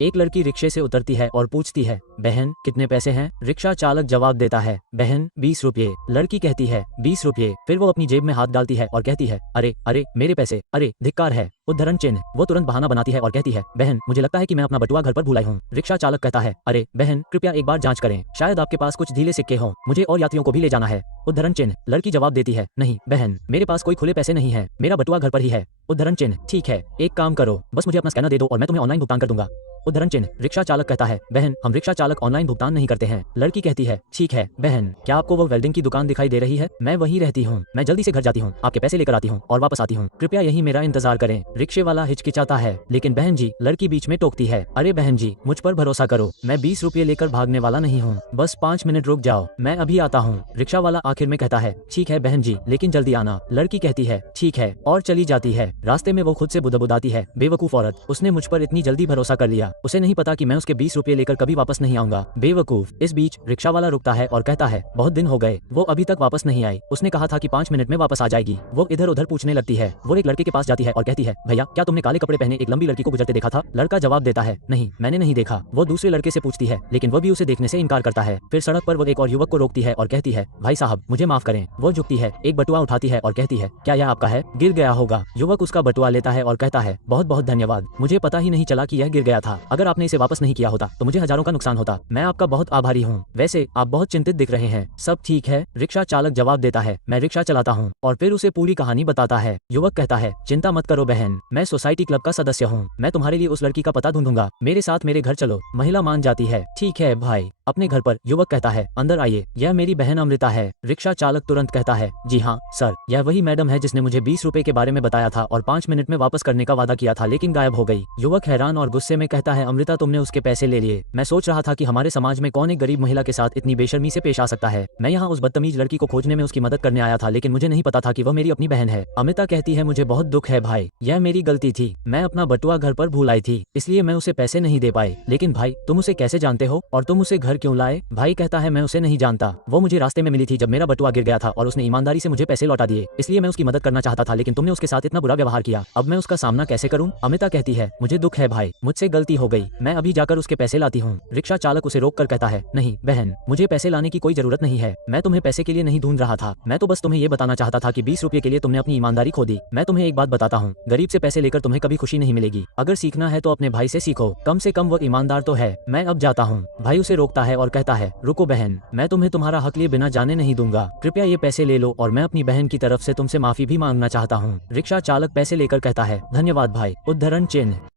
एक लड़की रिक्शे से उतरती है और पूछती है, बहन कितने पैसे हैं? रिक्शा चालक जवाब देता है, बहन 20 रुपये। लड़की कहती है, 20 रुपये? फिर वो अपनी जेब में हाथ डालती है और कहती है, अरे अरे मेरे पैसे, अरे धिक्कार है। उद्धरण चिन्ह। वो तुरंत बहाना बनाती है और कहती है, बहन मुझे लगता है कि मैं अपना बटुआ घर पर भूल आई हूँ। रिक्शा चालक कहता है, अरे बहन कृपया एक बार जांच करें, शायद आपके पास कुछ ढीले सिक्के हों, मुझे और यात्रियों को भी ले जाना है। उद्धरण चिन्ह। लड़की जवाब देती है, नहीं बहन मेरे पास कोई खुले पैसे नहीं है, मेरा बटुआ घर पर ही है। उद्धरण चिन्ह। ठीक है, एक काम करो, बस मुझे अपना स्कैनर दे दो और मैं तुम्हें ऑनलाइन भुगतान कर दूंगा। उद्धरण चिन्ह। रिक्शा चालक कहता है, बहन हम रिक्शा चालक ऑनलाइन भुगतान नहीं करते हैं। लड़की कहती है, ठीक है बहन, क्या आपको वो वेल्डिंग की दुकान दिखाई दे रही है? मैं वहीं रहती हूँ, मैं जल्दी से घर जाती हूँ, आपके पैसे लेकर आती हूँ और वापस आती हूँ, कृपया यहीं मेरा इंतजार करें। रिक्शे वाला हिचकिचाता है, लेकिन बहन जी, लड़की बीच में टोकती है, अरे बहन जी मुझ पर भरोसा करो, मैं 20 रुपये लेकर भागने वाला नहीं हूँ, बस 5 मिनट रुक जाओ, मैं अभी आता हूँ। रिक्शा वाला आखिर में कहता है, ठीक है बहन जी, लेकिन जल्दी आना। लड़की कहती है, ठीक है, और चली जाती है। रास्ते में वो खुद से बुदबुदाती है, बेवकूफ औरत, उसने मुझ पर इतनी जल्दी भरोसा कर लिया, उसे नहीं पता कि मैं उसके 20 रुपये लेकर कभी वापस नहीं आऊंगा, बेवकूफ। इस बीच रिक्शा वाला रुकता है और कहता है, बहुत दिन हो गए, वो अभी तक वापस नहीं आई, उसने कहा था कि 5 मिनट में वापस आ जाएगी। वो इधर उधर पूछने लगती है। वो एक लड़के के पास जाती है और कहती है, भैया क्या तुमने काले कपड़े पहने एक लंबी लड़की को गुजरते देखा था? लड़का जवाब देता है, नहीं मैंने नहीं देखा। वो दूसरे लड़के से पूछती है, लेकिन वो भी उसे देखने से इनकार करता है। फिर सड़क पर वो एक और युवक को रोकती है और कहती है, भाई साहब मुझे माफ करें। वो झुकती है, एक बटुआ उठाती है और कहती है, क्या यह आपका है? गिर गया होगा। युवक उसका बटुआ लेता है और कहता है, बहुत बहुत धन्यवाद, मुझे पता ही नहीं चला कि यह गिर गया था, अगर आपने इसे वापस नहीं किया होता तो मुझे हजारों का नुकसान होता, मैं आपका बहुत आभारी हूँ। वैसे आप बहुत चिंतित दिख रहे हैं, सब ठीक है? रिक्शा चालक जवाब देता है, मैं रिक्शा चलाता हूँ, और फिर उसे पूरी कहानी बताता है। युवक कहता है, चिंता मत करो बहन, मैं सोसाइटी क्लब का सदस्य हूँ, मैं तुम्हारे लिए उस लड़की का पता ढूंढूंगा, मेरे साथ मेरे घर चलो। महिला मान जाती है, ठीक है भाई, अपने घर पर। युवक कहता है, अंदर आइए, यह मेरी बहन अमृता है। रिक्शा चालक तुरंत कहता है, जी हाँ सर, यह वही मैडम है जिसने मुझे 20 रुपए के बारे में बताया था और 5 मिनट में वापस करने का वादा किया था, लेकिन गायब हो गई। युवक हैरान और गुस्से में कहता है, अमृता तुमने उसके पैसे ले लिए? मैं सोच रहा था कि हमारे समाज में कौन एक गरीब महिला के साथ इतनी बेशर्मी से पेश आ सकता है। मैं यहाँ उस बदतमीज लड़की को खोजने में उसकी मदद करने आया था, लेकिन मुझे नहीं पता था कि वह मेरी अपनी बहन है। अमृता कहती है, मुझे बहुत दुख है भाई, यह मेरी गलती थी, मैं अपना बटुआ घर पर भूल आई थी, इसलिए मैं उसे पैसे नहीं दे पाई। लेकिन भाई तुम उसे कैसे जानते हो और तुम उसे घर क्यों लाए? भाई कहता है, मैं उसे नहीं जानता, वो मुझे रास्ते में मिली थी जब मेरा बटुआ गिर गया था और उसने ईमानदारी से मुझे पैसे लौटा दिए, इसलिए मैं उसकी मदद करना चाहता था, लेकिन तुमने उसके साथ इतना बुरा व्यवहार किया, अब मैं उसका सामना कैसे करूं? अमृता कहती है, मुझे दुख है भाई, मुझसे गलती हो गई, मैं अभी जाकर उसके पैसे लाती हूँ। रिक्शा चालक उसे रोक कर कहता है, नहीं बहन, मुझे पैसे लाने की कोई जरूरत नहीं है, मैं तुम्हें पैसे के लिए नहीं ढूंढ रहा था, मैं तो बस तुम्हें ये बताना चाहता था कि 20 रुपये के लिए तुमने अपनी ईमानदारी खो दी। मैं तुम्हें एक बात बताता हूँ, गरीब से पैसे लेकर तुम्हें कभी खुशी नहीं मिलेगी, अगर सीखना है तो अपने भाई से सीखो, कम से कम वो ईमानदार तो है। मैं अब जाता हूँ। भाई उसे रोकता है और कहता है, रुको बहन, मैं तुम्हें तुम्हारा हक लिए बिना जाने नहीं दूंगा, कृपया ये पैसे ले लो और मैं अपनी बहन की तरफ से तुमसे माफी भी मांगना चाहता हूँ। रिक्शा चालक पैसे लेकर कहता है, धन्यवाद भाई। उद्धरण चिन्ह।